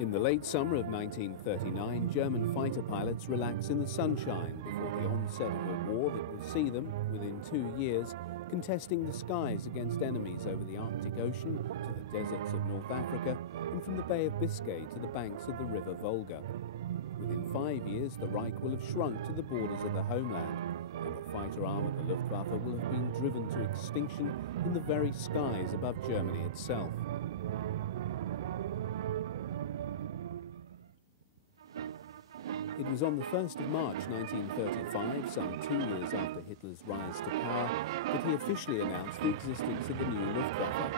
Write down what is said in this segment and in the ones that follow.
In the late summer of 1939, German fighter pilots relaxed in the sunshine before the onset of a war that would see them, within 2 years, contesting the skies against enemies over the Arctic Ocean to the deserts of North Africa and from the Bay of Biscay to the banks of the River Volga. Within 5 years, the Reich will have shrunk to the borders of the homeland, and the fighter arm of the Luftwaffe will have been driven to extinction in the very skies above Germany itself. It was on the 1st of March 1935, some 2 years after Hitler's rise to power, that he officially announced the existence of the new Luftwaffe,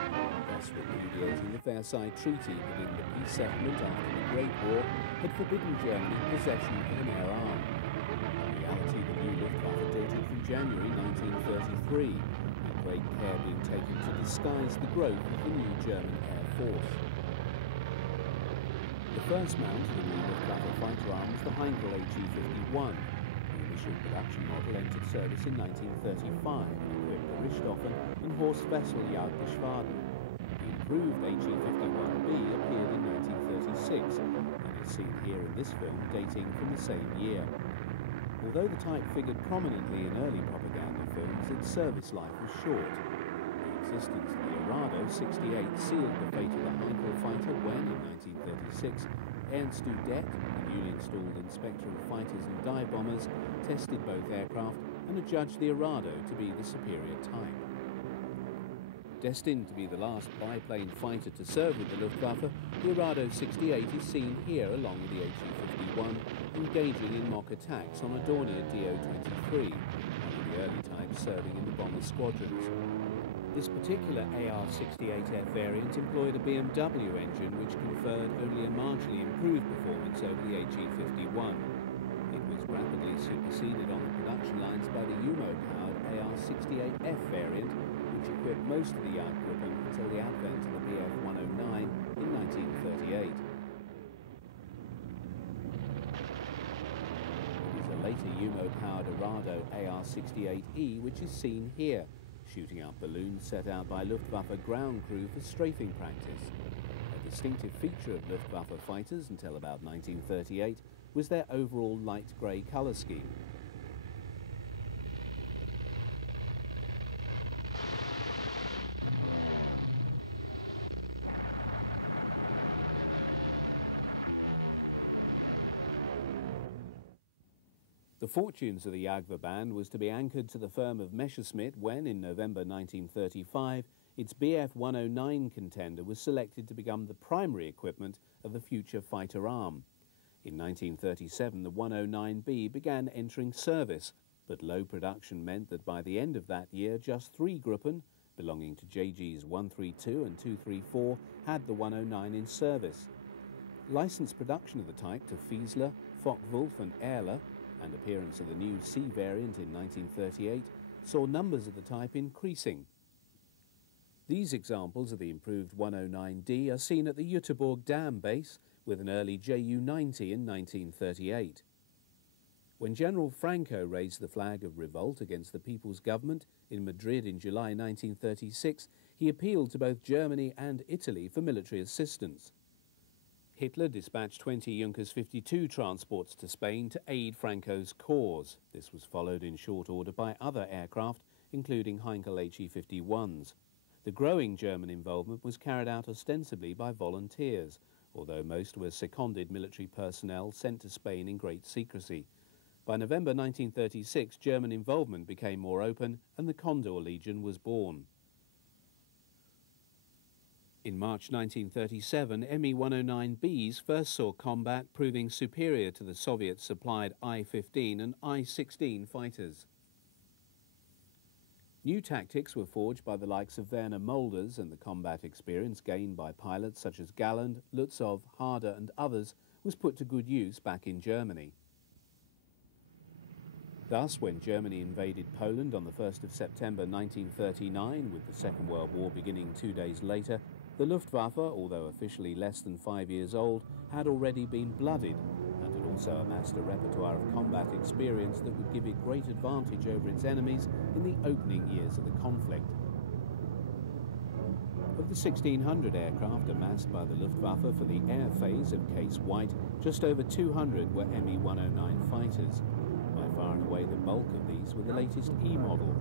thus repudiating the Versailles Treaty that in the peace settlement after the Great War had forbidden Germany possession of an air arm. In reality, the new Luftwaffe dated from January 1933, with great care being taken to disguise the growth of the new German Air Force. The first mount of the new Luftwaffe fighter arm was the Heinkel HE-51. The initial production model entered service in 1935 and equipped the Richthofen and Horst Wessel Jagdgeschwaden. The improved HE-51B appeared in 1936 and is seen here in this film dating from the same year. Although the type figured prominently in early propaganda films, its service life was short. The existence of the Arado 68 sealed the fate of the Heinkel fighter when, in 1936, Ernst Udet, the newly installed inspector of fighters and dive bombers, tested both aircraft and adjudged the Arado to be the superior type. Destined to be the last biplane fighter to serve with the Luftwaffe, the Arado 68 is seen here along with the HE-51, engaging in mock attacks on a Dornier Do-23, one of the early types serving in the bomber squadrons. This particular AR-68F variant employed a BMW engine which conferred only a marginally improved performance over the HE-51. It was rapidly superseded on the production lines by the Umo-powered AR-68F variant, which equipped most of the Jagdgruppen until the advent of the Bf-109 in 1938. It is a later Umo-powered Arado AR-68E which is seen here, shooting up balloons set out by Luftwaffe ground crew for strafing practice. A distinctive feature of Luftwaffe fighters until about 1938 was their overall light grey colour scheme. The fortunes of the Jagdverband was to be anchored to the firm of Messerschmitt when, in November 1935, its Bf-109 contender was selected to become the primary equipment of the future fighter arm. In 1937, the 109B began entering service, but low production meant that by the end of that year, just 3 Gruppen, belonging to JGs 132 and 234, had the 109 in service. Licensed production of the type to Fiesler, Focke-Wulf and Ehrler, and appearance of the new C variant in 1938, saw numbers of the type increasing. These examples of the improved 109D are seen at the Jüterbog Dam base with an early Ju-90 in 1938. When General Franco raised the flag of revolt against the People's Government in Madrid in July 1936, he appealed to both Germany and Italy for military assistance. Hitler dispatched 20 Junkers 52 transports to Spain to aid Franco's cause. This was followed in short order by other aircraft, including Heinkel HE-51s. The growing German involvement was carried out ostensibly by volunteers, although most were seconded military personnel sent to Spain in great secrecy. By November 1936, German involvement became more open and the Condor Legion was born. In March 1937, Me-109Bs first saw combat, proving superior to the Soviet-supplied I-15 and I-16 fighters. New tactics were forged by the likes of Werner Molders, and the combat experience gained by pilots such as Galland, Lutzov, Harder and others was put to good use back in Germany. Thus, when Germany invaded Poland on the 1st of September 1939, with the Second World War beginning 2 days later, the Luftwaffe, although officially less than 5 years old, had already been blooded and had also amassed a repertoire of combat experience that would give it great advantage over its enemies in the opening years of the conflict. Of the 1,600 aircraft amassed by the Luftwaffe for the air phase of Case White, just over 200 were Me-109 fighters. By far and away the bulk of these were the latest E model,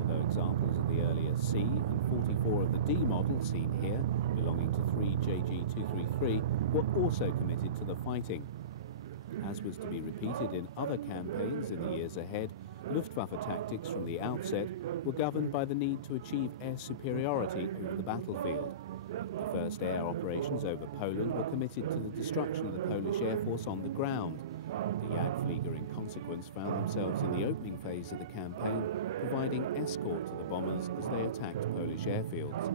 although examples of the earlier C and 44 of the D model seen here, belonging to 3JG233, were also committed to the fighting. As was to be repeated in other campaigns in the years ahead, Luftwaffe tactics from the outset were governed by the need to achieve air superiority over the battlefield. The first air operations over Poland were committed to the destruction of the Polish Air Force on the ground. The Jagdflieger, in consequence, found themselves in the opening phase of the campaign, providing escort to the bombers as they attacked Polish airfields.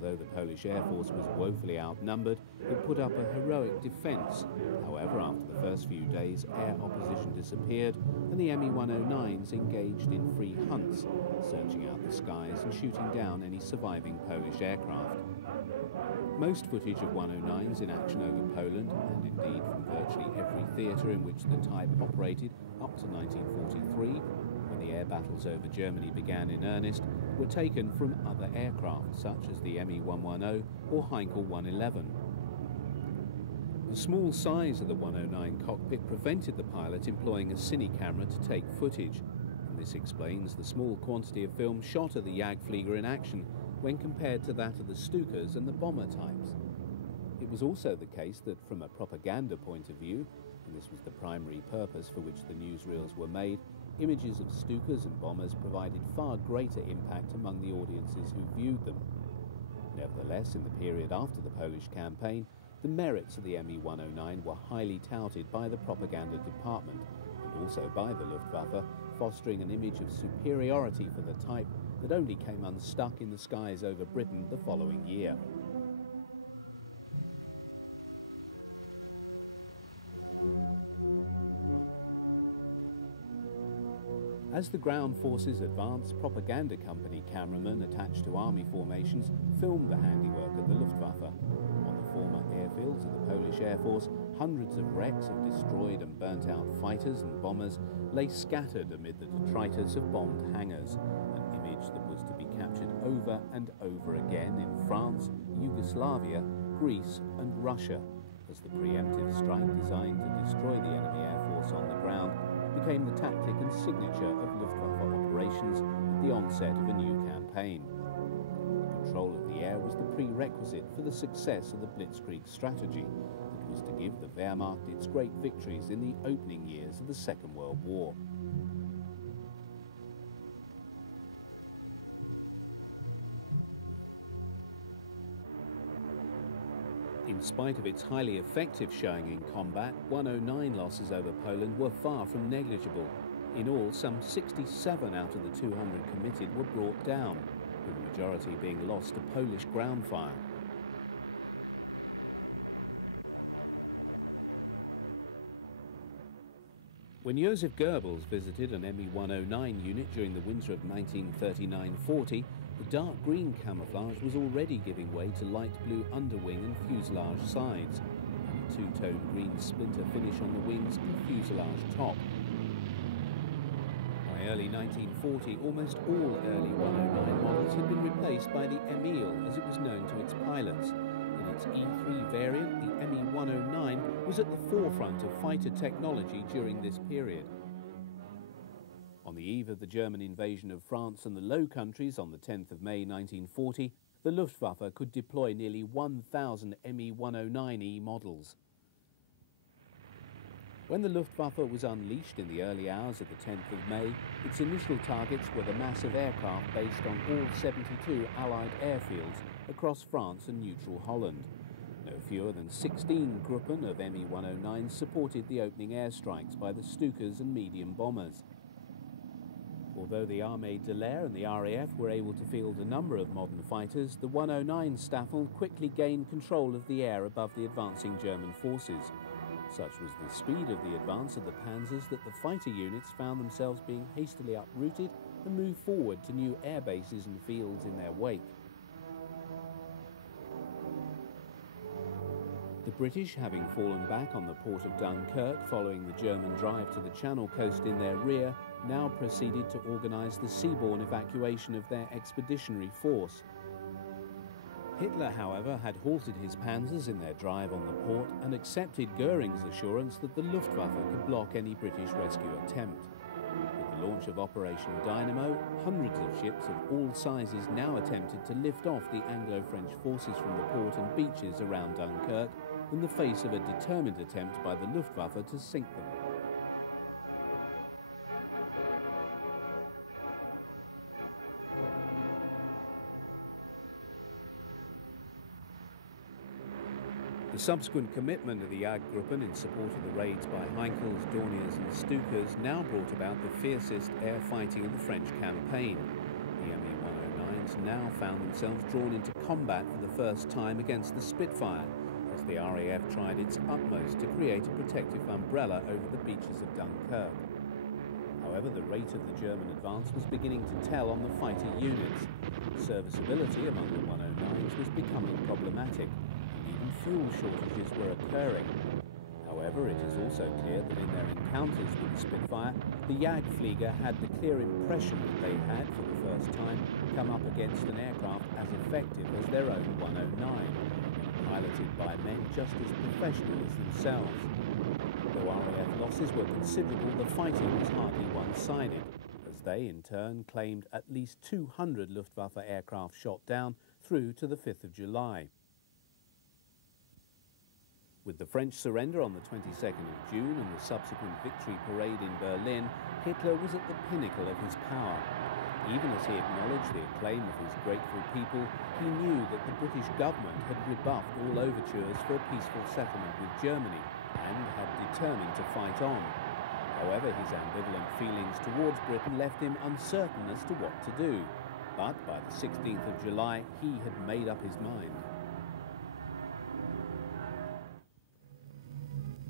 Although the Polish Air Force was woefully outnumbered, it put up a heroic defence. However, after the first few days, air opposition disappeared and the Me-109s engaged in free hunts, searching out the skies and shooting down any surviving Polish aircraft. Most footage of 109s in action over Poland, and indeed from virtually every theatre in which the type operated up to 1943, when the air battles over Germany began in earnest, were taken from other aircraft, such as the Me-110 or Heinkel 111. The small size of the 109 cockpit prevented the pilot employing a cine camera to take footage, and this explains the small quantity of film shot of the Jagdflieger in action when compared to that of the Stukas and the bomber types. It was also the case that from a propaganda point of view, and this was the primary purpose for which the newsreels were made, images of Stukas and bombers provided far greater impact among the audiences who viewed them. Nevertheless, in the period after the Polish campaign, the merits of the Me-109 were highly touted by the propaganda department and also by the Luftwaffe, fostering an image of superiority for the type that only came unstuck in the skies over Britain the following year. As the ground forces advanced, propaganda company cameramen attached to army formations filmed the handiwork of the Luftwaffe. On the former airfields of the Polish Air Force, hundreds of wrecks of destroyed and burnt out fighters and bombers lay scattered amid the detritus of bombed hangars, an image that was to be captured over and over again in France, Yugoslavia, Greece and Russia, as the preemptive strike designed to destroy the enemy air force on the ground became the tactic and signature of Luftwaffe operations at the onset of a new campaign. Control of the air was the prerequisite for the success of the Blitzkrieg strategy that was to give the Wehrmacht its great victories in the opening years of the Second World War. In spite of its highly effective showing in combat, 109 losses over Poland were far from negligible. In all, some 67 out of the 200 committed were brought down, with the majority being lost to Polish ground fire. When Joseph Goebbels visited an Me-109 unit during the winter of 1939-40, the dark green camouflage was already giving way to light blue underwing and fuselage sides, and a two-tone green splinter finish on the wings and fuselage top. By early 1940, almost all early 109 models had been replaced by the Emil, as it was known to its pilots. In its E3 variant, the Me-109 was at the forefront of fighter technology during this period. On the eve of the German invasion of France and the Low Countries on the 10th of May 1940, the Luftwaffe could deploy nearly 1,000 Me-109E models. When the Luftwaffe was unleashed in the early hours of the 10th of May, its initial targets were the massive aircraft based on all 72 Allied airfields across France and neutral Holland. No fewer than 16 Gruppen of Me-109s supported the opening airstrikes by the Stukas and medium bombers. Although the Armée de l'Air and the RAF were able to field a number of modern fighters, the 109 Staffel quickly gained control of the air above the advancing German forces. Such was the speed of the advance of the Panzers that the fighter units found themselves being hastily uprooted and moved forward to new air bases and fields in their wake. The British, having fallen back on the port of Dunkirk following the German drive to the Channel coast in their rear, now proceeded to organise the seaborne evacuation of their expeditionary force. Hitler, however, had halted his panzers in their drive on the port and accepted Goering's assurance that the Luftwaffe could block any British rescue attempt. With the launch of Operation Dynamo, hundreds of ships of all sizes now attempted to lift off the Anglo-French forces from the port and beaches around Dunkirk in the face of a determined attempt by the Luftwaffe to sink them. The subsequent commitment of the Jagdgruppen in support of the raids by Heinkels, Dorniers and Stukas now brought about the fiercest air fighting in the French campaign. The Me-109s now found themselves drawn into combat for the first time against the Spitfire, as the RAF tried its utmost to create a protective umbrella over the beaches of Dunkirk. However, the rate of the German advance was beginning to tell on the fighter units. Serviceability among the 109s was becoming problematic. Fuel shortages were occurring. However, it is also clear that in their encounters with the Spitfire, the Jagdflieger had the clear impression that they had, for the first time, come up against an aircraft as effective as their own 109, piloted by men just as professional as themselves. Though RAF losses were considerable, the fighting was hardly one-sided, as they, in turn, claimed at least 200 Luftwaffe aircraft shot down through to the 5th of July. With the French surrender on the 22nd of June and the subsequent victory parade in Berlin, Hitler was at the pinnacle of his power. Even as he acknowledged the acclaim of his grateful people, he knew that the British government had rebuffed all overtures for a peaceful settlement with Germany and had determined to fight on. However, his ambivalent feelings towards Britain left him uncertain as to what to do. But by the 16th of July, he had made up his mind.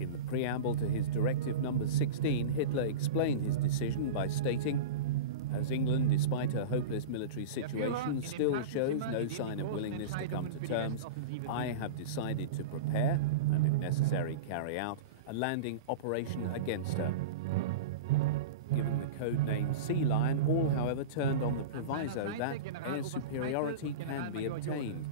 In the preamble to his Directive No. 16, Hitler explained his decision by stating, "As England, despite her hopeless military situation, still shows no sign of willingness to come to terms, I have decided to prepare, and if necessary carry out, a landing operation against her." Given the code name Sea Lion, all, however, turned on the proviso that air superiority can be obtained.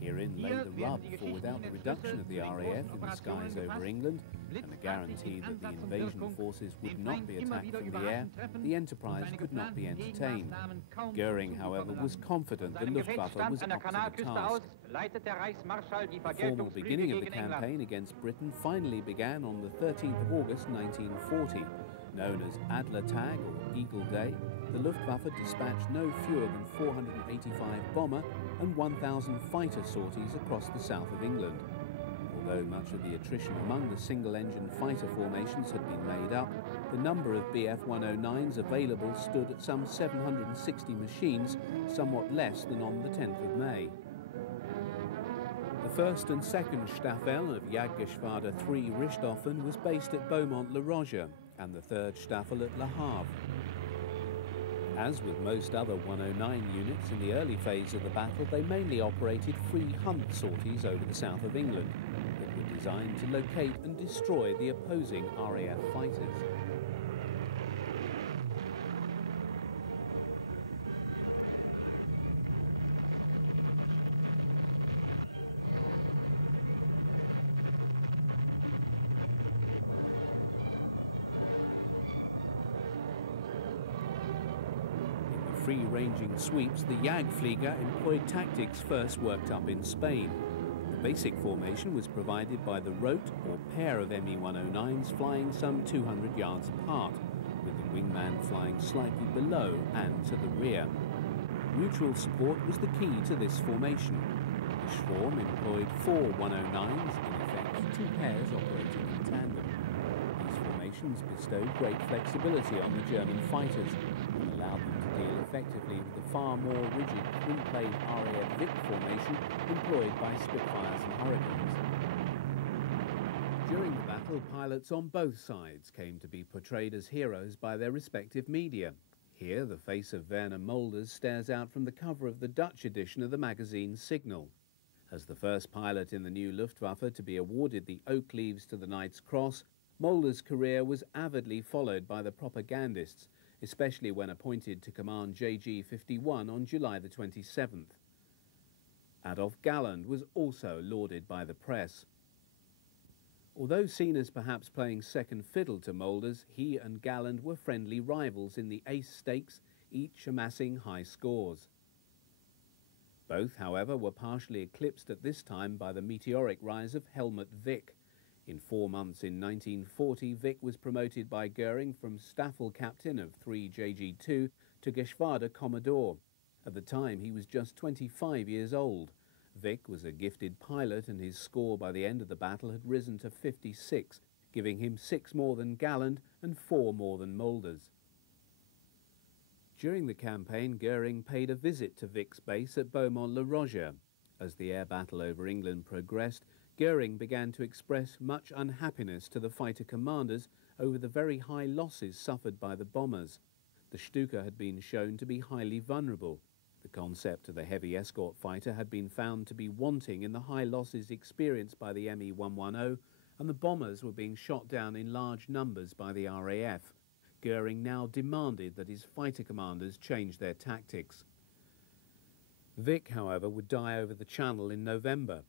Herein lay the rub, for without the reduction of the RAF in the skies over England and a guarantee that the invasion forces would not be attacked from the air, the enterprise could not be entertained. Goering, however, was confident the Luftwaffe was up to the task. The formal beginning of the campaign against Britain finally began on the 13th of August 1940. Known as Adler Tag or Eagle Day, the Luftwaffe dispatched no fewer than 485 bomber and 1,000 fighter sorties across the south of England. Although much of the attrition among the single-engine fighter formations had been made up, the number of Bf 109s available stood at some 760 machines, somewhat less than on the 10th of May. The 1st and 2nd Staffel of Jagdgeschwader 3 Richthofen was based at Beaumont-le-Roger, and the 3rd Staffel at Le Havre. As with most other 109 units in the early phase of the battle, they mainly operated free hunt sorties over the south of England that were designed to locate and destroy the opposing RAF fighters. Free-ranging sweeps, the Jagdflieger employed tactics first worked up in Spain. The basic formation was provided by the rote or pair of Me-109s flying some 200 yards apart, with the wingman flying slightly below and to the rear. Mutual support was the key to this formation. The Schwarm employed 4 109s, in effect 2 pairs operating in tandem. These formations bestowed great flexibility on the German fighters and allowed them to deal effectively with the far more rigid twin-plane RAF Vic formation employed by Spitfires and Hurricanes. During the battle, pilots on both sides came to be portrayed as heroes by their respective media. Here, the face of Werner Molders stares out from the cover of the Dutch edition of the magazine Signal. As the first pilot in the new Luftwaffe to be awarded the Oak Leaves to the Knight's Cross, Molders' career was avidly followed by the propagandists, especially when appointed to command JG 51 on July the 27th. Adolf Galland was also lauded by the press. Although seen as perhaps playing second fiddle to Moulders, he and Galland were friendly rivals in the Ace Stakes, each amassing high scores. Both, however, were partially eclipsed at this time by the meteoric rise of Helmut Wick. In 4 months in 1940, Wick was promoted by Goering from Staffel captain of 3 JG2 to Geschwader Commodore. At the time, he was just 25 years old. Wick was a gifted pilot, and his score by the end of the battle had risen to 56, giving him 6 more than Galland and 4 more than Moulders. During the campaign, Goering paid a visit to Wick's base at Beaumont-le-Roger. As the air battle over England progressed, Goering began to express much unhappiness to the fighter commanders over the very high losses suffered by the bombers. The Stuka had been shown to be highly vulnerable. The concept of the heavy escort fighter had been found to be wanting in the high losses experienced by the Me-110, and the bombers were being shot down in large numbers by the RAF. Goering now demanded that his fighter commanders change their tactics. Wick, however, would die over the Channel in November.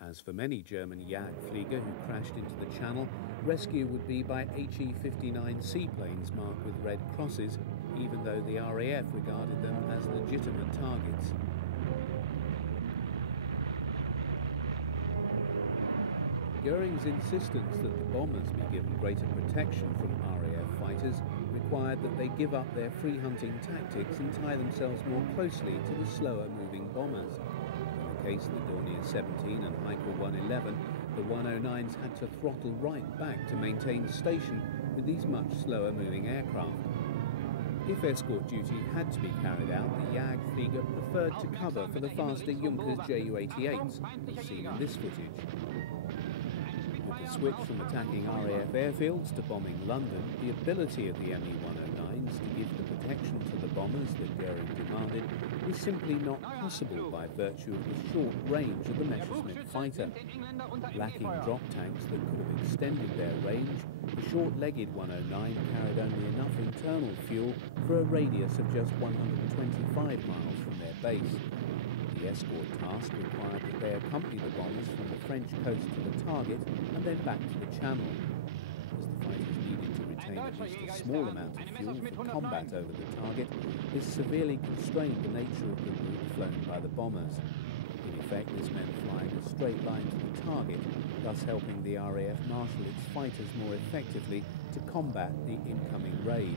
As for many German Jagdflieger who crashed into the Channel, rescue would be by HE-59 seaplanes marked with red crosses, even though the RAF regarded them as legitimate targets. Goering's insistence that the bombers be given greater protection from RAF fighters required that they give up their free hunting tactics and tie themselves more closely to the slower moving bombers. In the case of the Dornier 17 and Heikel 111, the 109s had to throttle right back to maintain station with these much slower moving aircraft. If escort duty had to be carried out, the Jagdflieger preferred to cover for the faster Junkers Ju-88s, as seen in this footage. With the switch from attacking RAF airfields to bombing London, the ability of the Me-109s to give the protection to the bombers that Goering demanded was simply not possible by virtue of the short range of the Messerschmitt fighter. Lacking drop tanks that could have extended their range, the short-legged 109 carried only enough internal fuel for a radius of just 125 miles from their base. The escort task required that they accompany the bombers from the French coast to the target and then back to the Channel. As the fighters needed to retain at least a small amount of fuel for combat over the target, this severely constrained the nature of the route flown by the bombers. In effect, this meant flying a straight line to the target, thus helping the RAF marshal its fighters more effectively to combat the incoming raid.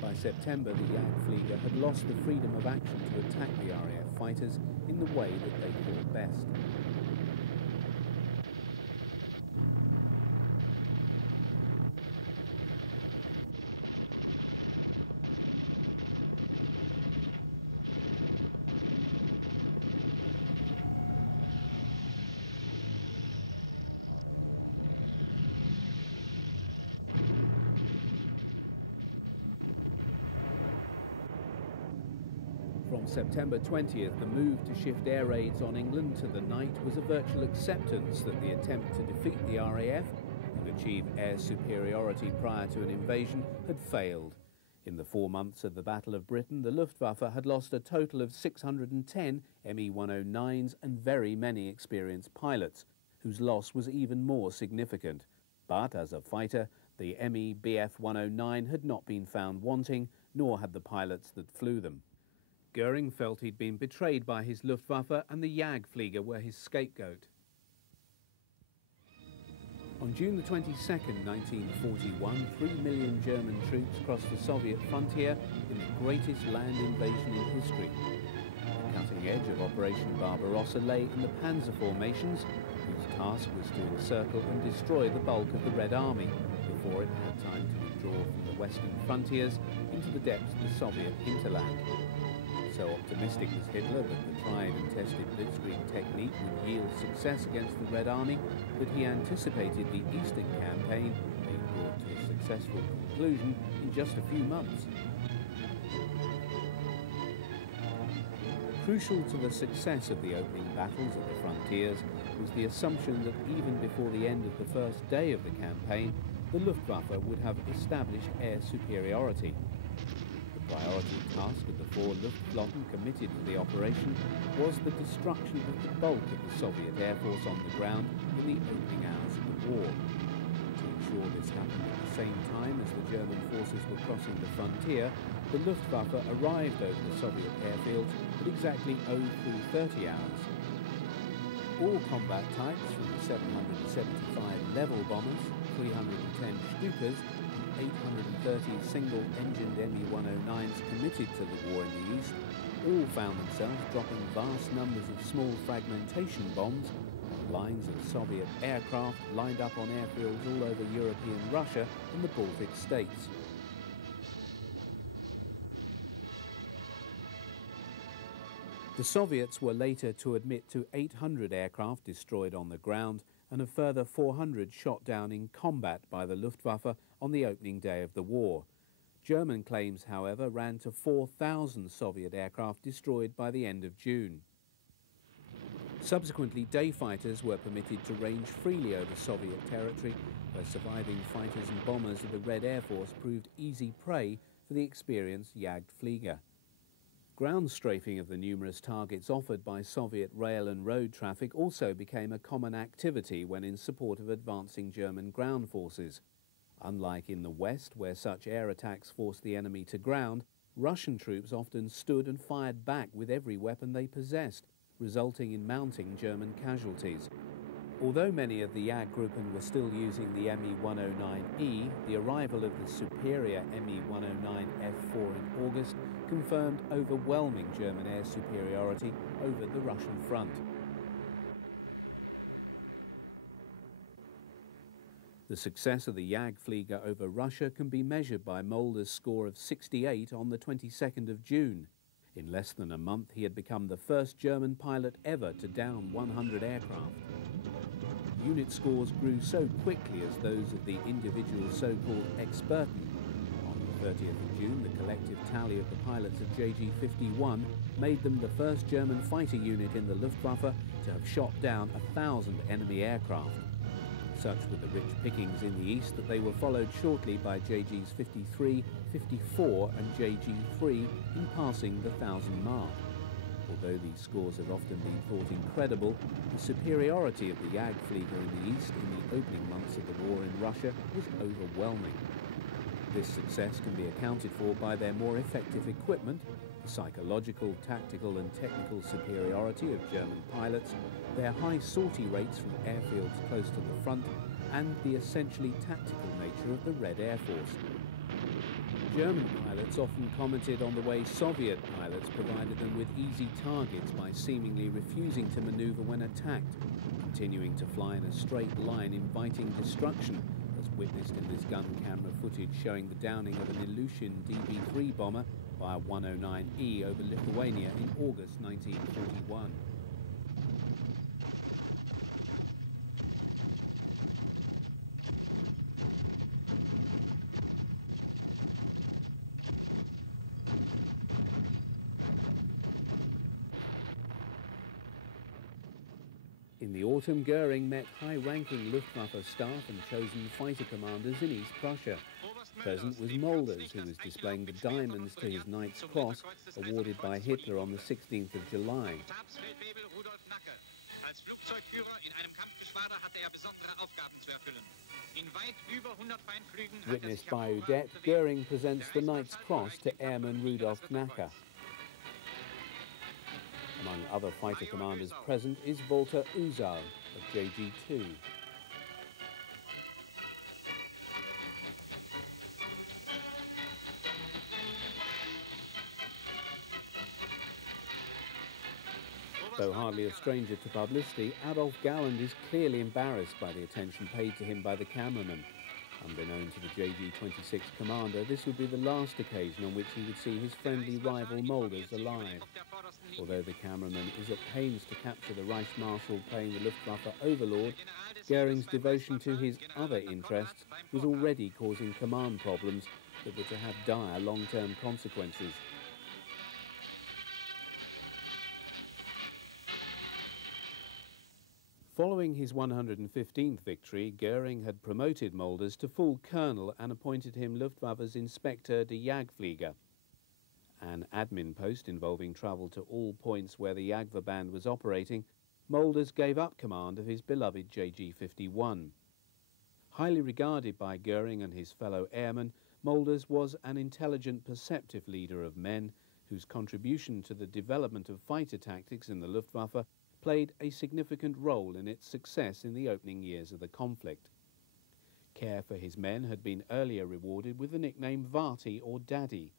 By September, the Jagdflieger had lost the freedom of action to attack the RAF fighters in the way that they thought best. From September 20th, the move to shift air raids on England to the night was a virtual acceptance that the attempt to defeat the RAF and achieve air superiority prior to an invasion had failed. In the 4 months of the Battle of Britain, the Luftwaffe had lost a total of 610 Me-109s and very many experienced pilots, whose loss was even more significant. But as a fighter, the Me-Bf 109 had not been found wanting, nor had the pilots that flew them. Goering felt he'd been betrayed by his Luftwaffe, and the Jagdflieger were his scapegoat. On June the 22nd, 1941, 3 million German troops crossed the Soviet frontier in the greatest land invasion in history. The cutting edge of Operation Barbarossa lay in the Panzer formations, whose task was to encircle and destroy the bulk of the Red Army before it had time to withdraw from the western frontiers into the depths of the Soviet hinterland. So optimistic was Hitler that the tried and tested blitzkrieg technique would yield success against the Red Army that he anticipated the Eastern campaign being brought to a successful conclusion in just a few months. Crucial to the success of the opening battles at the frontiers was the assumption that even before the end of the first day of the campaign, the Luftwaffe would have established air superiority. The priority priority task of the four Luftflotten committed to the operation was the destruction of the bulk of the Soviet Air Force on the ground in the opening hours of the war. To ensure this happened at the same time as the German forces were crossing the frontier, the Luftwaffe arrived over the Soviet airfields at exactly 03:30 hours. All combat types, from the 775 level bombers, 310 Stukas, 830 single-engined Me-109s committed to the war in the East, all found themselves dropping vast numbers of small fragmentation bombs on lines of Soviet aircraft lined up on airfields all over European Russia and the Baltic states. The Soviets were later to admit to 800 aircraft destroyed on the ground and a further 400 shot down in combat by the Luftwaffe on the opening day of the war. German claims, however, ran to 4,000 Soviet aircraft destroyed by the end of June. Subsequently, day fighters were permitted to range freely over Soviet territory, where surviving fighters and bombers of the Red Air Force proved easy prey for the experienced Jagdflieger. Ground strafing of the numerous targets offered by Soviet rail and road traffic also became a common activity when in support of advancing German ground forces. Unlike in the West, where such air attacks forced the enemy to ground, Russian troops often stood and fired back with every weapon they possessed, resulting in mounting German casualties. Although many of the Jagdgruppen were still using the Me-109E, the arrival of the superior Me-109F4 in August confirmed overwhelming German air superiority over the Russian front. The success of the Jagdflieger over Russia can be measured by Mulder's score of 68 on the 22nd of June. In less than a month, he had become the first German pilot ever to down 100 aircraft. Unit scores grew so quickly as those of the individual so-called Experten. On the 30th of June, the collective tally of the pilots of JG-51 made them the first German fighter unit in the Luftwaffe to have shot down 1,000 enemy aircraft. Such were the rich pickings in the east that they were followed shortly by JGs 53, 54 and JG-3 in passing the 1,000 mark. Although these scores have often been thought incredible, the superiority of the Jagdflieger in the east in the opening months of the war in Russia was overwhelming. This success can be accounted for by their more effective equipment, the psychological, tactical and technical superiority of German pilots, their high sortie rates from airfields close to the front, and the essentially tactical nature of the Red Air Force. German pilots often commented on the way Soviet pilots provided them with easy targets by seemingly refusing to maneuver when attacked, continuing to fly in a straight line inviting destruction, as witnessed in this gun camera footage showing the downing of an Ilyushin DB-3 bomber by a 109E over Lithuania in August 1941. In the autumn, Goering met high-ranking Luftwaffe staff and chosen fighter commanders in East Prussia. Present was Mulders, who was displaying the diamonds to his Knight's Cross, awarded by Hitler on the 16th of July. Witnessed by Udet, Goering presents the Knight's Cross to Airman Rudolf Knacker. Among other fighter commanders present is Walter Uzal of JG-2. Though hardly a stranger to publicity, Adolf Galland is clearly embarrassed by the attention paid to him by the cameraman. Unbeknown to the JG-26 commander, this would be the last occasion on which he would see his friendly rival Mulders alive. Although the cameraman is at pains to capture the Reichsmarschall playing the Luftwaffe overlord, Goering's devotion to his other interests was already causing command problems that were to have dire long-term consequences. Following his 115th victory, Goering had promoted Mulders to full colonel and appointed him Luftwaffe's Inspector der Jagdflieger. an admin post involving travel to all points where the Jagdwehr band was operating, Mulders gave up command of his beloved JG-51. Highly regarded by Goering and his fellow airmen, Mulders was an intelligent, perceptive leader of men whose contribution to the development of fighter tactics in the Luftwaffe played a significant role in its success in the opening years of the conflict. Care for his men had been earlier rewarded with the nickname Vati or Daddy.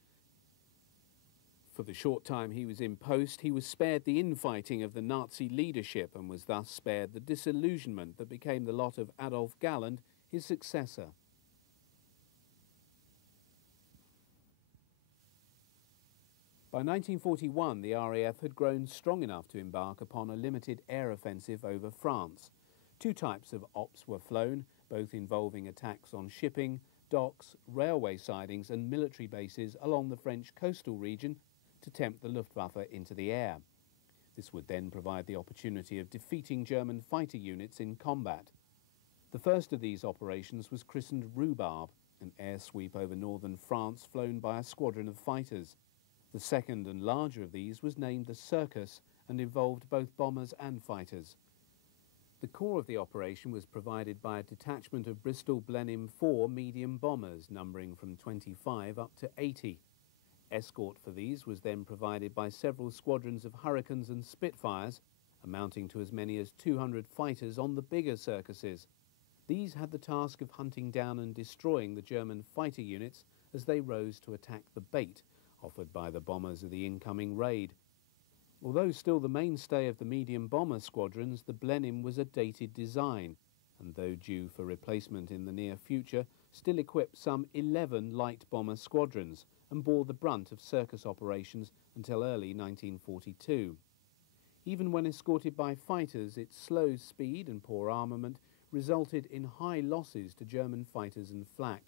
For the short time he was in post, he was spared the infighting of the Nazi leadership and was thus spared the disillusionment that became the lot of Adolf Galland, his successor. By 1941, the RAF had grown strong enough to embark upon a limited air offensive over France. Two types of ops were flown, both involving attacks on shipping, docks, railway sidings and military bases along the French coastal region to tempt the Luftwaffe into the air. This would then provide the opportunity of defeating German fighter units in combat. The first of these operations was christened Rhubarb, an air sweep over northern France flown by a squadron of fighters. The second and larger of these was named the Circus and involved both bombers and fighters. The core of the operation was provided by a detachment of Bristol Blenheim 4 medium bombers, numbering from 25 up to 80. Escort for these was then provided by several squadrons of Hurricanes and Spitfires, amounting to as many as 200 fighters on the bigger Circuses. These had the task of hunting down and destroying the German fighter units as they rose to attack the bait offered by the bombers of the incoming raid. Although still the mainstay of the medium bomber squadrons, the Blenheim was a dated design, and though due for replacement in the near future, still equipped some 11 light bomber squadrons and bore the brunt of Circus operations until early 1942. Even when escorted by fighters, its slow speed and poor armament resulted in high losses to German fighters and flak.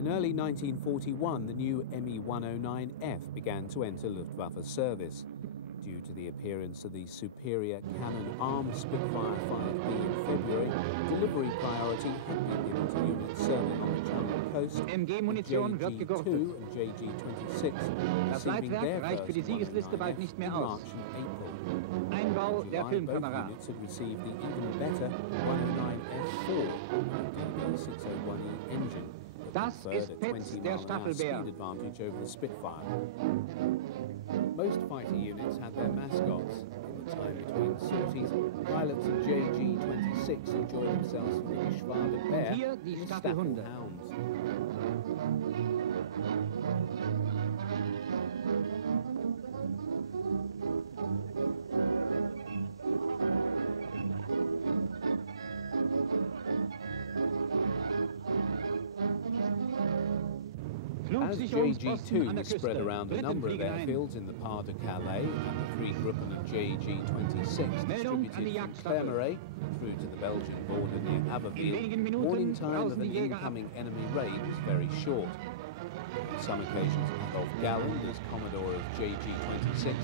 In early 1941, the new Me-109F began to enter Luftwaffe service. Due to the appearance of the superior cannon-armed Spitfire 5B in February, delivery priority had been given to units serving on the Channel Coast, MG-Munition wird gegurtet. and JG-26, Das Leitwerk reicht für die Siegesliste bald nicht mehr aus. Einbau der Filmkamera. Units had received the even better 109F4 DB601E engine. Das ist Petz, der Staffelbär. Advantage over the Spitfire. Most fighter units had their mascots. In the time between sorties, pilots of JG-26 enjoyed themselves with the Geschwader Bear Hier die and Staffelhunde. Hounds. As JG-2 spread around a number of airfields in the Pas de Calais and the three Gruppen of JG-26 distributed from Clermont through to the Belgian border near Abbeville, warning time of an incoming enemy raid was very short. On some occasions, Adolf Galland, as Commodore of JG-26,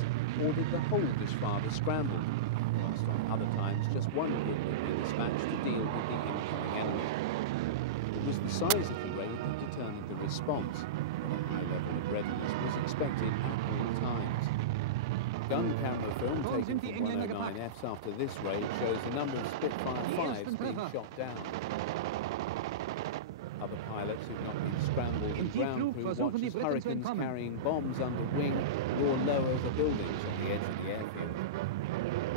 ordered the whole Geschwader scrambled, whilst on other times just one group would be dispatched to deal with the incoming enemy. It was the size of the raid that determined the response. A high level of readiness was expected at all times. Gun camera film taken from 109Fs after this raid shows a number of Spitfire 5s being shot down. Other pilots who've not been scrambled and ground crew watch as Hurricanes carrying bombs under wing roar low over buildings on the edge of the airfield.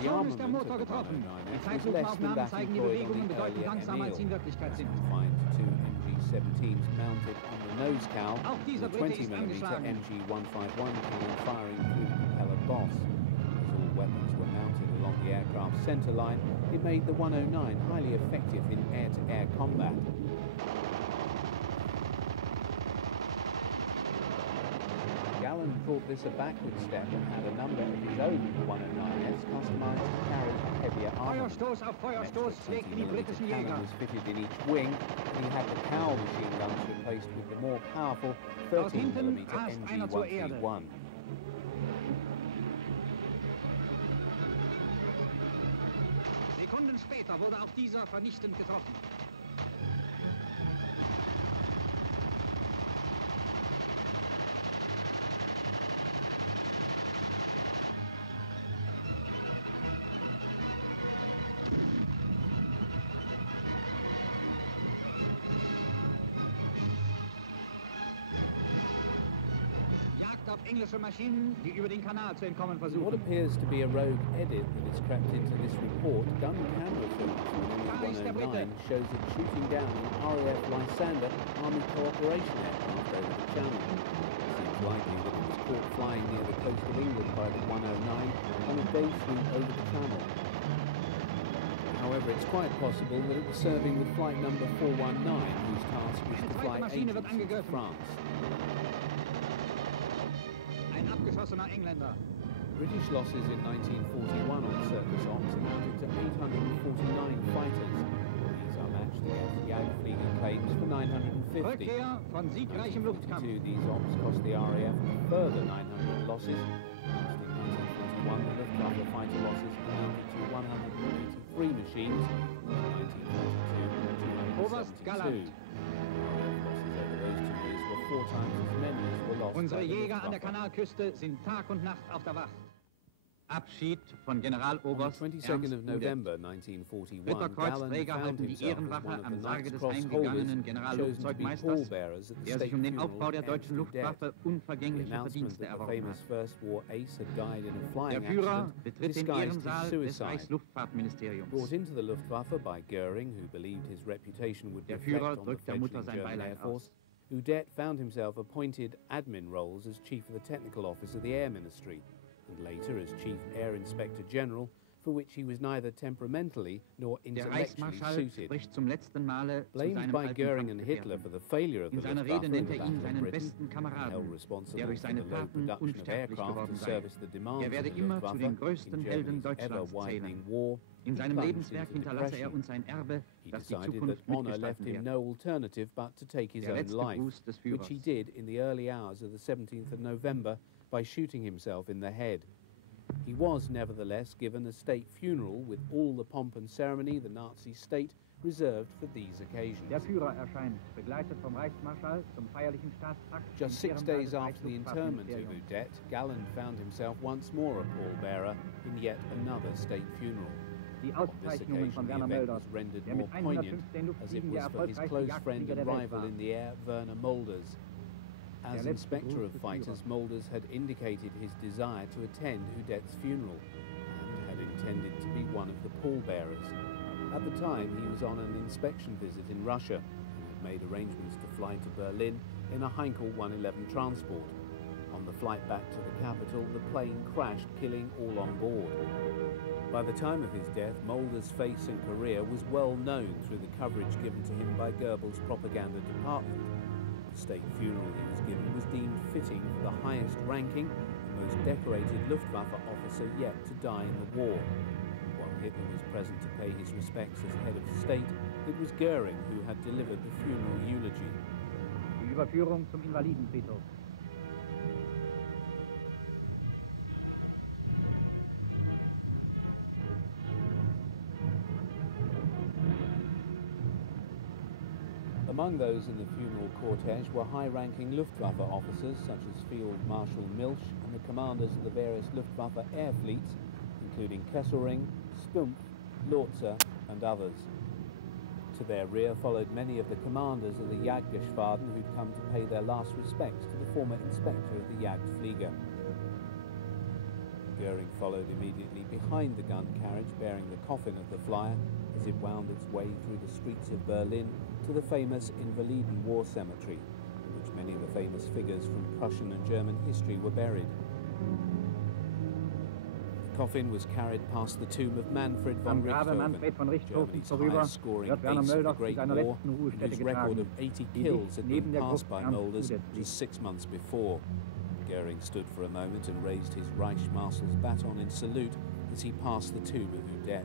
The armament of the 109F was less than that employed on the earlier Emil, confined to two MG-17s mounted on the nose cowl and a 20mm MG-151 cannon firing through the propeller boss. As all weapons were mounted along the aircraft's centre line, it made the 109 highly effective in air-to-air combat. Galland thought this a backward step and had a number of his own 109s customised to carry heavier armour. Feuerstoß auf Feuerstoß schlägt die britischen Jäger. Was fitted in each wing, and he had the cowl machine guns replaced with the more powerful 13mm MG-131. Sekunden später wurde auch dieser vernichtend getroffen. Auf englische Maschinen, die über den Kanal zu entkommen versuchen. What appears to be a rogue edit that has crept into this report, gun camera footage from 109 shows it shooting down an RAF Lysander Army Cooperation aircraft over the Channel. It seems likely that it was caught flying near the coast of England by the 109 on a day swoop over the Channel. However, it's quite possible that it was serving with flight number 419, whose task was to fly agents into France. British losses in 1941 on surface ops amounted to 849 fighters. These are matched against Jagdflieger claims for 950. In 1942, these ops cost the RAF a further 900 losses. In 1941, the Luftwaffe fighter losses amounted to 183 machines. In 1942, 272. Four times as many as were lost. Unsere Jäger an der Kanalküste sind Tag und Nacht auf der Wacht. Abschied von Generaloberst On the 22nd of November 1941, Galland found himself as one of the Knights Cross holders chosen to be pallbearers at the state funeral der deutschen Luftwaffe unvergängliche Verdienste The erworben famous hat. First War ace had died in a flying Der Führer accident betritt den disguised as Ehrensaal des suicide. Reichsluftfahrtministeriums. Brought into the Luftwaffe by Goering, who believed his reputation would Der reflect Führer on the drückt der Mutter fledgling sein German Air Beileid Force. aus. Udet found himself appointed admin roles as Chief of the Technical Office of the Air Ministry, and later as Chief Air Inspector General, for which he was neither temperamentally nor Der intellectually Reichsmarschall suited. spricht zum letzten Male zu Blamed seinem by alten Goering and Hitler Kampfgefährten. for the failure of the In seiner Luftwaffe Rede in nennt the ihn Battle of seinen Britain, besten held Kameraden, responsible der durch for seine the low Taten production of unsterblich aircraft geworden to sei. service the demands Er of werde the immer zu Luftwaffe den größten in Helden Germany's Deutschlands ever-widening zählen. war. In seinem plunged Lebenswerk into hinterlasse er depression. uns ein Erbe, He das die decided that Zukunft honour left mitgestalten him wird. no alternative but to take his Der own letzte life, Gruß des which he Führers. did in the early hours of the 17th of November by shooting himself in the head. He was nevertheless given a state funeral with all the pomp and ceremony the Nazi state reserved for these occasions. Der Führer erscheint, begleitet vom Reichsmarschall zum feierlichen Staatsakt. Just 6 days after the interment of Udet, Galland found himself once more a pallbearer in yet another state funeral. Die On this Auszeichnungen occasion, von the Werner event Mölders, was rendered der more mit poignant, 115 as it Luftfliegen der was for his erfolgreichste close friend Jagdflieger and der Welt rival war. in the air, Werner Mulders. As Der letzte Inspector Gruß of des Fighters, Führers. Mulders had indicated his desire to attend Udet's funeral and had intended to be one of the pallbearers. At the time, he was on an inspection visit in Russia and had made arrangements to fly to Berlin in a Heinkel 111 transport. On the flight back to the capital, the plane crashed, killing all on board. By the time of his death, Mulder's face and career was well known through the coverage given to him by Goebbels' propaganda department. The state funeral he was given was deemed fitting for the highest ranking and most decorated Luftwaffe officer yet to die in the war. While Hitler was present to pay his respects as head of state, it was Goering who had delivered the funeral eulogy. Die Überführung zum Invalidenfriedhof. Among those in the funeral cortege were high-ranking Luftwaffe officers such as Field Marshal Milch and the commanders of the various Luftwaffe air fleets, including Kesselring, Stumpf, Lotzer and others. To their rear followed many of the commanders of the Jagdgeschwaden who'd come to pay their last respects to the former inspector of the Jagdflieger. Goering followed immediately behind the gun carriage bearing the coffin of the flyer as it wound its way through the streets of Berlin to the famous Invaliden War Cemetery, in which many of the famous figures from Prussian and German history were buried. The coffin was carried past the tomb of Manfred von Richthofen, Germany's highest-scoring ace of the Great War, and whose record of 80 kills had been passed by Mulders just 6 months before. Goering stood for a moment and raised his Reichsmarshal's baton in salute as he passed the Tube of Udette.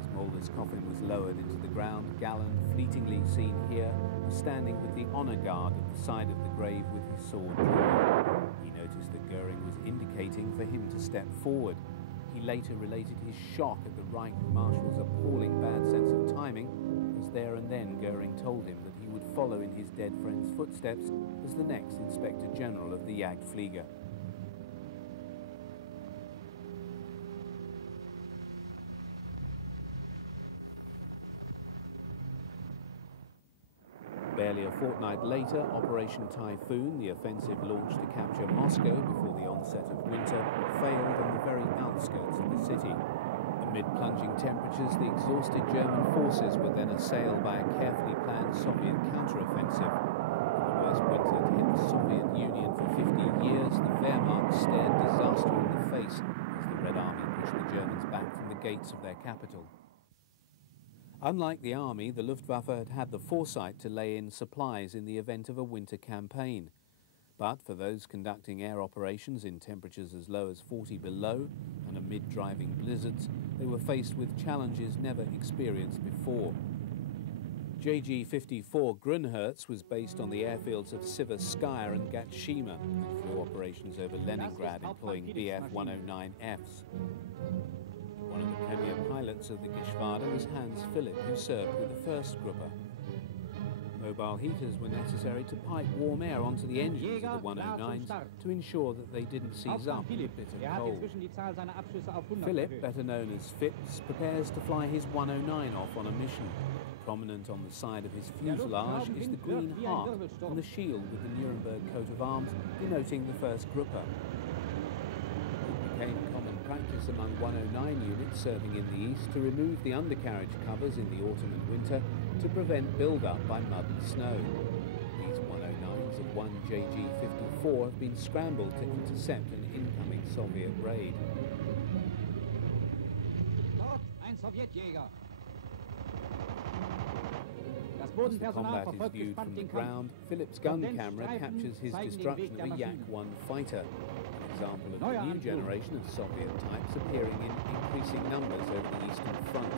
As Mulder's coffin was lowered into the ground, Galland, fleetingly seen here, was standing with the honour guard at the side of the grave with his sword drawn. He noticed that Goering was indicating for him to step forward. He later related his shock at the Reich Marshal's appalling bad sense of timing, as there and then Goering told him that he would follow in his dead friend's footsteps as the next Inspector General of the Jagdflieger. Barely a fortnight later, Operation Typhoon, the offensive launched to capture Moscow before the onset of winter, failed on the very outskirts of the city. Amid plunging temperatures, the exhausted German forces were then assailed by a carefully planned Soviet counteroffensive. In the worst winter to hit the Soviet Union for 50 years, the Wehrmacht stared disaster in the face as the Red Army pushed the Germans back from the gates of their capital. Unlike the army, the Luftwaffe had had the foresight to lay in supplies in the event of a winter campaign. But for those conducting air operations in temperatures as low as 40 below and amid driving blizzards, they were faced with challenges never experienced before. JG-54 Grunherz was based on the airfields of Siverskaya and Gatshima and flew operations over Leningrad employing Bf-109Fs. One of the premier pilots of the Geschwader was Hans Philipp, who served with the first Gruppe. Mobile heaters were necessary to pipe warm air onto the engines of the 109s to ensure that they didn't seize up in the bitter cold. Philipp, better known as Phipps, prepares to fly his 109 off on a mission. Prominent on the side of his fuselage is the green heart and the shield with the Nuremberg coat of arms denoting the first Gruppe. It became common practice among 109 units serving in the east to remove the undercarriage covers in the autumn and winter to prevent build-up by mud and snow. These 109s of 1 JG-54 have been scrambled to intercept an incoming Soviet raid. Dort ein Sowjetjäger. As the combat is viewed from the ground, Philip's gun camera captures his destruction of a Yak-1 fighter, an example of the new generation of Soviet types appearing in increasing numbers over the Eastern Front.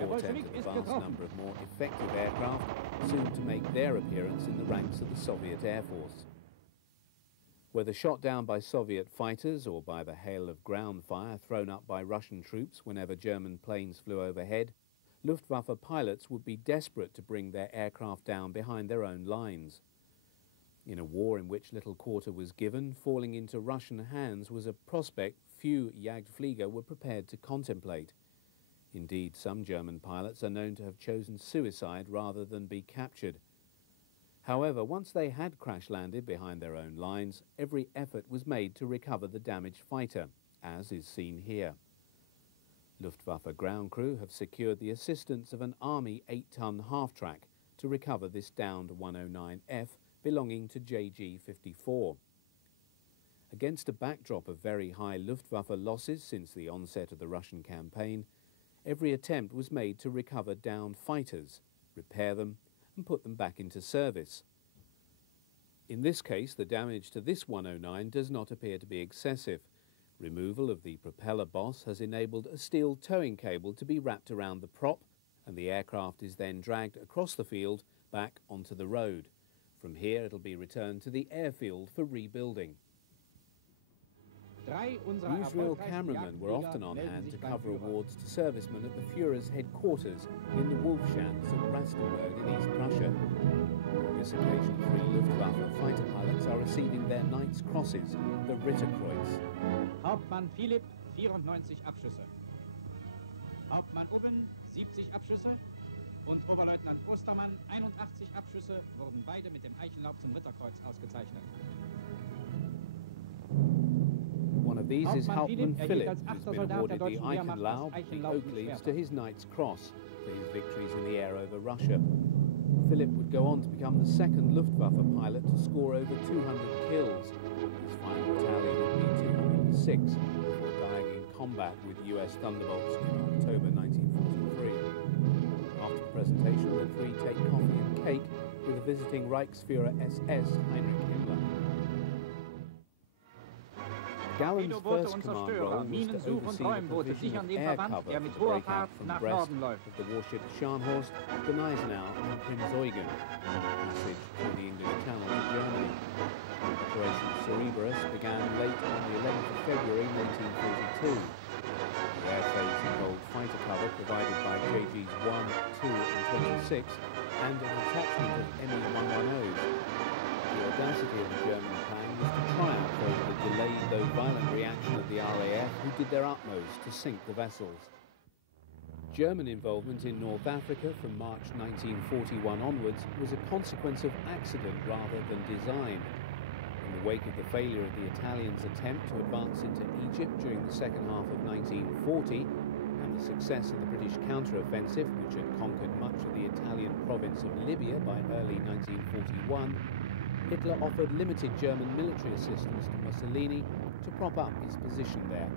The portent of a vast number of more effective aircraft soon to make their appearance in the ranks of the Soviet Air Force. Whether shot down by Soviet fighters or by the hail of ground fire thrown up by Russian troops whenever German planes flew overhead, Luftwaffe pilots would be desperate to bring their aircraft down behind their own lines. In a war in which little quarter was given, falling into Russian hands was a prospect few Jagdflieger were prepared to contemplate. Indeed, some German pilots are known to have chosen suicide rather than be captured. However, once they had crash-landed behind their own lines, every effort was made to recover the damaged fighter, as is seen here. Luftwaffe ground crew have secured the assistance of an Army 8-ton half-track to recover this downed 109F belonging to JG-54. Against a backdrop of very high Luftwaffe losses since the onset of the Russian campaign, every attempt was made to recover downed fighters, repair them, and put them back into service. In this case, the damage to this 109 does not appear to be excessive. Removal of the propeller boss has enabled a steel towing cable to be wrapped around the prop, and the aircraft is then dragged across the field back onto the road. From here it'll be returned to the airfield for rebuilding. Newsreel cameramen were often on hand to cover awards to servicemen at the Führer's headquarters in the Wolfschanz at Rastenburg in East Prussia. On this occasion, 3 Luftwaffe fighter pilots are receiving their Knight's Crosses, the Ritterkreuz. Hauptmann Philipp, 94 Abschüsse. Hauptmann Uggen, 70 Abschüsse. Und Oberleutnant Ostermann, 81 Abschüsse, wurden beide mit dem Eichenlaub zum Ritterkreuz ausgezeichnet. One of these is Hauptmann Philipp, who's been awarded the Eichenlaub, the oak leaves, to his Knight's Cross for his victories in the air over Russia. Philipp would go on to become the second Luftwaffe pilot to score over 200 kills. His final tally would be 206 before dying in combat with US Thunderbolts in October 1943. After presentation, the three take coffee and cake with the visiting Reichsführer SS Heinrich Himmler. Gallen's first command role was to oversee the provision of air cover for the breakout from Brest of the warship Scharnhorst, Gneisenau and Prinz Eugen, passage through the English Channel to Germany. Operation Cerberus began late on the 11th of February 1942. The air phase involved fighter cover provided by JGs 1, 2 and 26 and a detachment of ME-110s. The audacity of the German plan was to triumph over the delayed though violent reaction of the RAF, who did their utmost to sink the vessels. German involvement in North Africa from March 1941 onwards was a consequence of accident rather than design. In the wake of the failure of the Italians' attempt to advance into Egypt during the second half of 1940 and the success of the British counter-offensive, which had conquered much of the Italian province of Libya by early 1941, Hitler offered limited German military assistance to Mussolini to prop up his position there.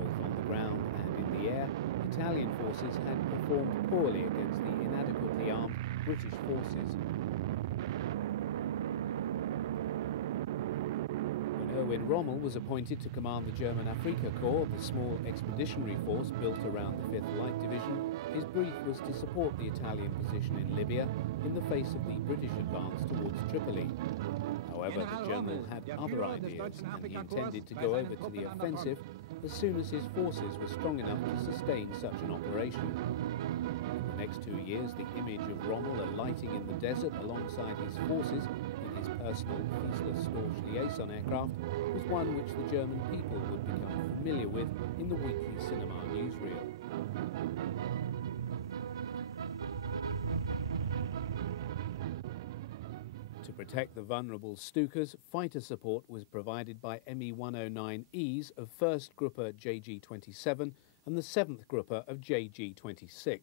Both on the ground and in the air, Italian forces had performed poorly against the inadequately armed British forces. Erwin Rommel was appointed to command the German Afrika Korps, the small expeditionary force built around the 5th Light Division. His brief was to support the Italian position in Libya in the face of the British advance towards Tripoli. However, the general had other ideas and he intended to go over to the offensive as soon as his forces were strong enough to sustain such an operation. In the next 2 years, the image of Rommel alighting in the desert alongside his forces personal, faceless, staunch liaison aircraft was one which the German people would become familiar with in the weekly cinema newsreel. To protect the vulnerable Stukas, fighter support was provided by ME-109Es of 1st Gruppe JG-27 and the 7th Gruppe of JG-26.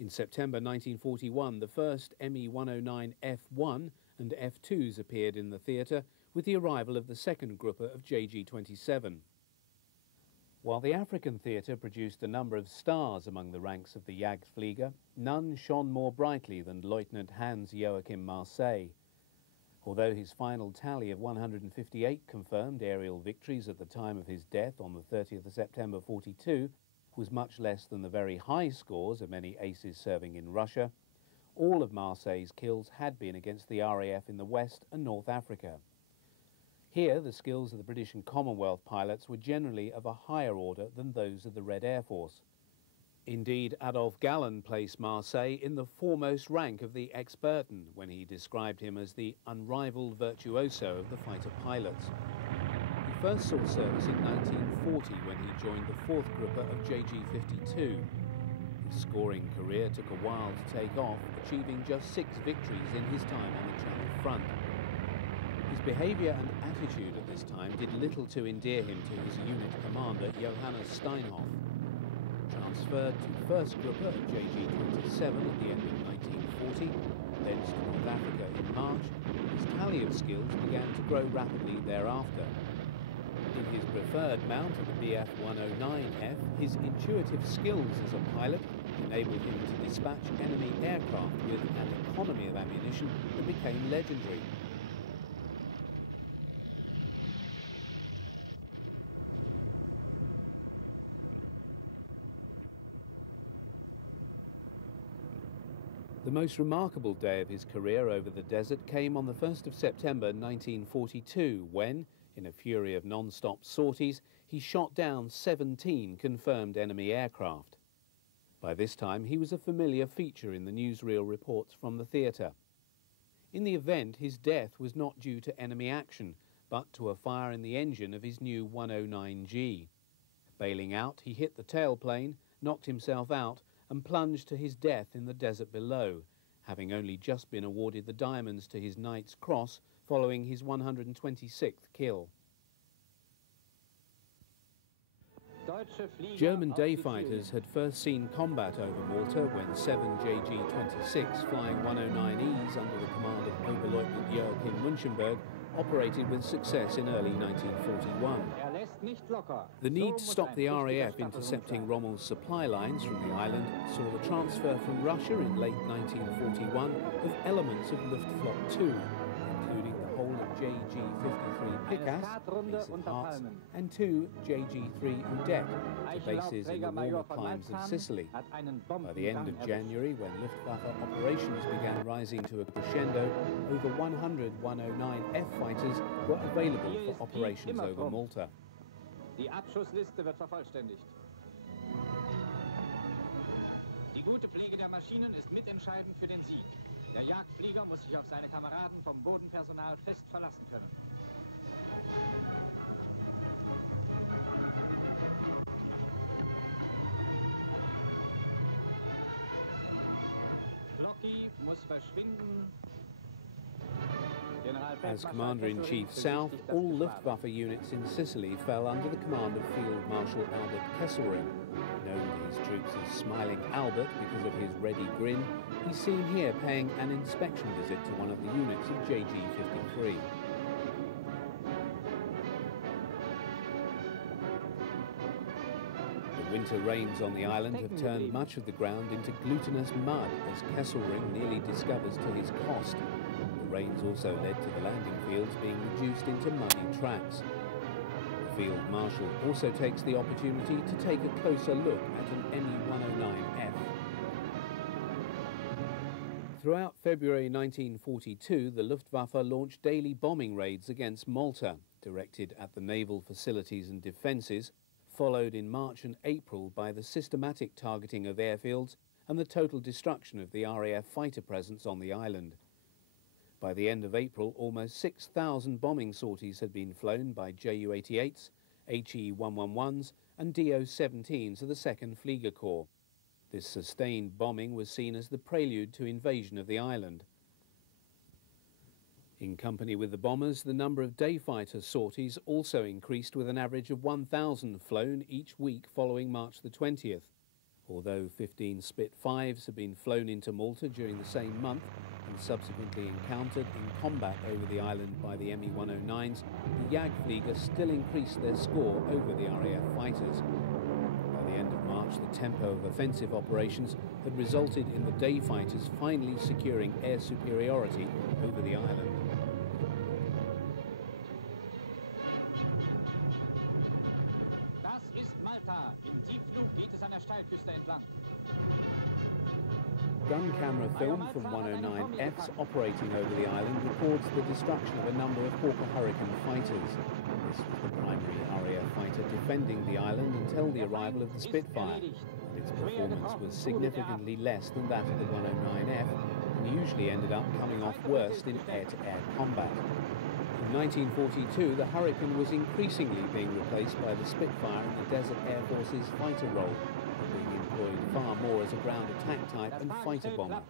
In September 1941, the first ME-109 F1 and F2s appeared in the theatre with the arrival of the 2nd Gruppe of JG-27. While the African theatre produced a number of stars among the ranks of the Jagdflieger, none shone more brightly than Lieutenant Hans Joachim Marseille. Although his final tally of 158 confirmed aerial victories at the time of his death on the 30th of September 42 was much less than the very high scores of many aces serving in Russia, all of Marseille's kills had been against the RAF in the West and North Africa. Here, the skills of the British and Commonwealth pilots were generally of a higher order than those of the Red Air Force. Indeed, Adolf Gallen placed Marseille in the foremost rank of the Experten when he described him as the unrivaled virtuoso of the fighter pilots. He first saw service in 1940 when he joined the 4th Gruppe of JG-52. His scoring career took a while to take off, achieving just 6 victories in his time on the Channel front. His behaviour and attitude at this time did little to endear him to his unit commander, Johannes Steinhoff. Transferred to 1st Gruppe of JG-27 at the end of 1940, thence to North Africa in March, his tally of skills began to grow rapidly thereafter. In his preferred mount of the Bf-109F, his intuitive skills as a pilot enabled him to dispatch enemy aircraft with an economy of ammunition that became legendary. The most remarkable day of his career over the desert came on the 1st of September 1942 when, in a fury of non-stop sorties, he shot down 17 confirmed enemy aircraft. By this time, he was a familiar feature in the newsreel reports from the theatre. In the event, his death was not due to enemy action, but to a fire in the engine of his new 109G. Bailing out, he hit the tailplane, knocked himself out, and plunged to his death in the desert below, having only just been awarded the diamonds to his Knight's Cross following his 126th kill. German day fighters had first seen combat over Malta when 7 JG-26 flying 109Es under the command of Oberleutnant Joachim Munchenberg operated with success in early 1941. The need to stop the RAF intercepting Rommel's supply lines from the island saw the transfer from Russia in late 1941 of elements of Luftflotte 2, including the whole of JG-53 Pikas, base at Hearts, and 2 JG-3 Udet, to bases in the warmer climes of Sicily. By the end of January, when Luftwaffe operations began rising to a crescendo, over 100 109F fighters were available for operations over Malta. Die Abschussliste wird vervollständigt. Die gute Pflege der Maschinen ist mitentscheidend für den Sieg. Der Jagdflieger muss sich auf seine Kameraden vom Bodenpersonal fest verlassen können. Blocky muss verschwinden. As Commander-in-Chief South, all Luftwaffe units in Sicily fell under the command of Field Marshal Albert Kesselring. Known to his troops as Smiling Albert because of his ready grin, he's seen here paying an inspection visit to one of the units of JG-53. The winter rains on the island have turned much of the ground into glutinous mud, as Kesselring nearly discovers to his cost. The rains also led to the landing fields being reduced into muddy tracks. The Field Marshal also takes the opportunity to take a closer look at an ME-109F. Throughout February 1942, the Luftwaffe launched daily bombing raids against Malta, directed at the naval facilities and defences, followed in March and April by the systematic targeting of airfields and the total destruction of the RAF fighter presence on the island. By the end of April, almost 6,000 bombing sorties had been flown by Ju-88s, HE-111s and Do-17s of the 2nd Flieger Corps. This sustained bombing was seen as the prelude to invasion of the island. In company with the bombers, the number of day fighter sorties also increased, with an average of 1,000 flown each week following March the 20th. Although 15 Spitfires had been flown into Malta during the same month and subsequently encountered in combat over the island by the ME-109s, the Jagdflieger still increased their score over the RAF fighters. By the end of March, the tempo of offensive operations had resulted in the day fighters finally securing air superiority over the island. Gun camera film from 109Fs operating over the island records the destruction of a number of Hawker Hurricane fighters. This was the primary RAF fighter defending the island until the arrival of the Spitfire. Its performance was significantly less than that of the 109F and usually ended up coming off worst in air-to-air combat. In 1942, the Hurricane was increasingly being replaced by the Spitfire in the Desert Air Force's fighter role, being employed far more as a ground attack type and fighter bomber.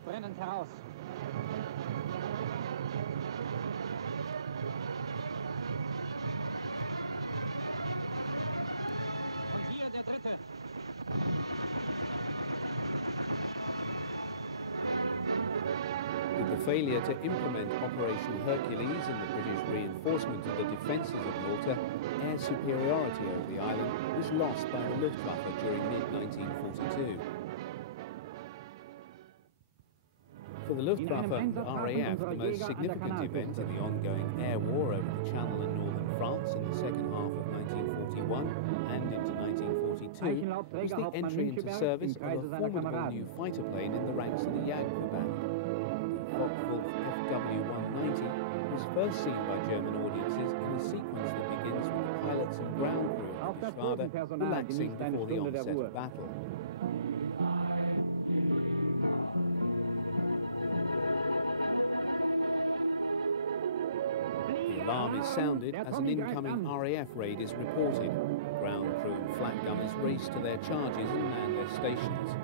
With the failure to implement Operation Hercules and the British reinforcement of the defences of Malta, air superiority over the island was lost by the Luftwaffe during mid-1942. For the Luftwaffe and RAF, the most significant event in the ongoing air war over the Channel and northern France in the second half of 1941 and into 1942 was the entry into service of a formidable new fighter plane in the ranks of the Jagdverband. The Focke-Wulf FW-190 was first seen by German audiences in a sequence that begins with the pilots and ground crew of the Geschwader relaxing before the onset of battle. The alarm is sounded as an incoming RAF raid is reported. Ground crew and flak gunners race to their charges and man their stations.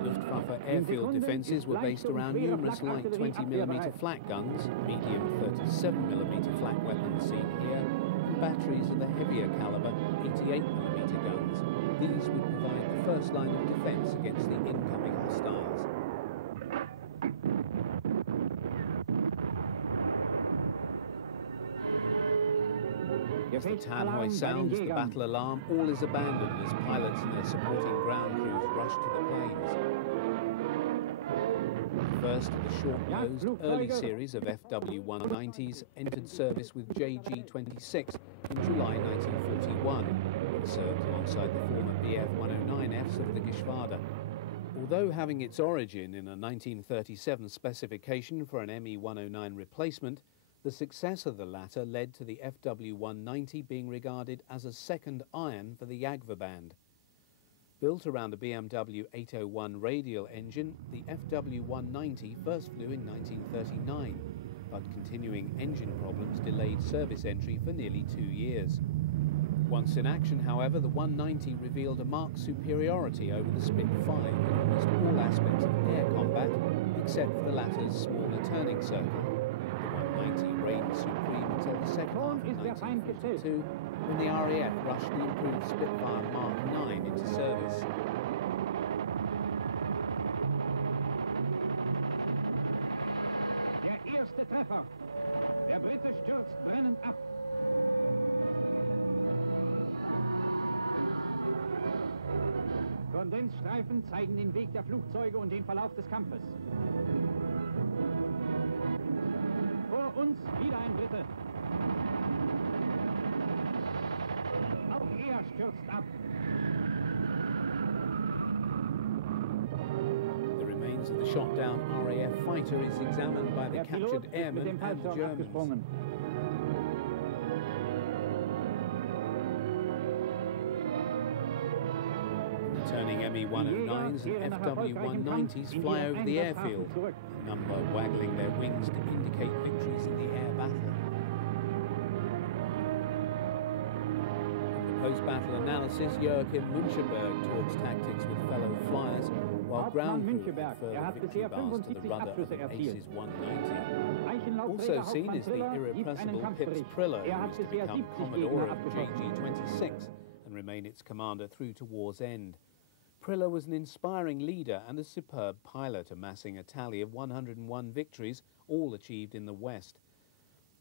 Luftwaffe airfield defences were based around numerous light 20mm flak guns, medium 37mm flak weapons seen here, and batteries of the heavier calibre 88mm guns. These would provide the first line of defence against the incoming hostiles. As the tannoy sounds the battle alarm, all is abandoned as pilots and their supporting ground crews rush to the planes. First, the short-nosed early series of FW-190s entered service with JG-26 in July 1941 and served alongside the former BF-109Fs of the Geschwader. Although having its origin in a 1937 specification for an ME-109 replacement, the success of the latter led to the FW-190 being regarded as a second iron for the Jagdverband band. Built around a BMW 801 radial engine, the FW-190 first flew in 1939, but continuing engine problems delayed service entry for nearly 2 years. Once in action, however, the 190 revealed a marked superiority over the Spitfire in almost all aspects of air combat, except for the latter's smaller turning circle. The 190 reigned supreme until the second half of 1942, when the RAF rushed the improved Spitfire Mark 9 into service. Der erste Treffer. Der Brite stürzt brennend ab. Kondensstreifen zeigen den Weg der Flugzeuge und den Verlauf des Kampfes. Vor uns wieder ein Brite. Auch er stürzt ab. The remains of the shot-down RAF fighter is examined by the captured airmen and Germans. Returning ME-109s and FW-190s fly over the airfield, a number waggling their wings to indicate victories in the air battle. In the post-battle analysis, Joachim Münchenberg talks tactics with fellow flyers, while ground crew had further victory bars to the rudder of the Aces 190. Also seen is the irrepressible Pips Priller, who is to become Commodore of JG-26 and remain its commander through to war's end. Priller was an inspiring leader and a superb pilot, amassing a tally of 101 victories, all achieved in the West.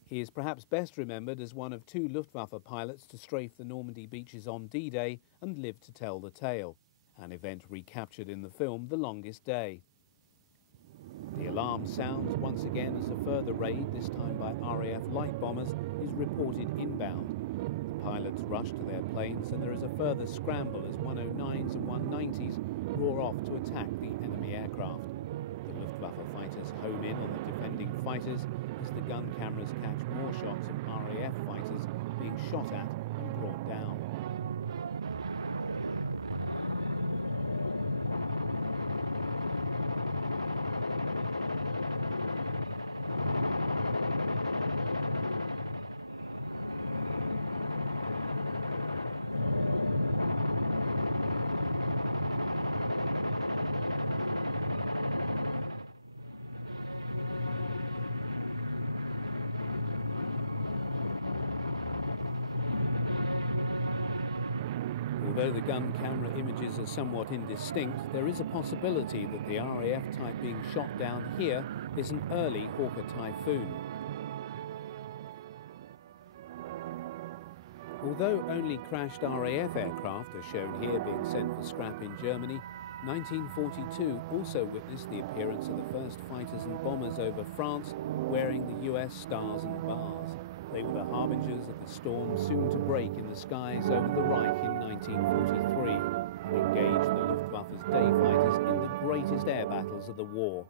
He is perhaps best remembered as one of 2 Luftwaffe pilots to strafe the Normandy beaches on D-Day and live to tell the tale, an event recaptured in the film The Longest Day. The alarm sounds once again as a further raid, this time by RAF light bombers, is reported inbound. Pilots rush to their planes and there is a further scramble as 109s and 190s roar off to attack the enemy aircraft. The Luftwaffe fighters home in on the defending fighters as the gun cameras catch more shots of RAF fighters being shot at and brought down. Although the gun camera images are somewhat indistinct, there is a possibility that the RAF type being shot down here is an early Hawker Typhoon. Although only crashed RAF aircraft are shown here being sent for scrap in Germany, 1942 also witnessed the appearance of the first fighters and bombers over France wearing the US stars and bars. They were the harbingers of the storm soon to break in the skies over the Reich in 1943 and engaged the Luftwaffe's day fighters in the greatest air battles of the war.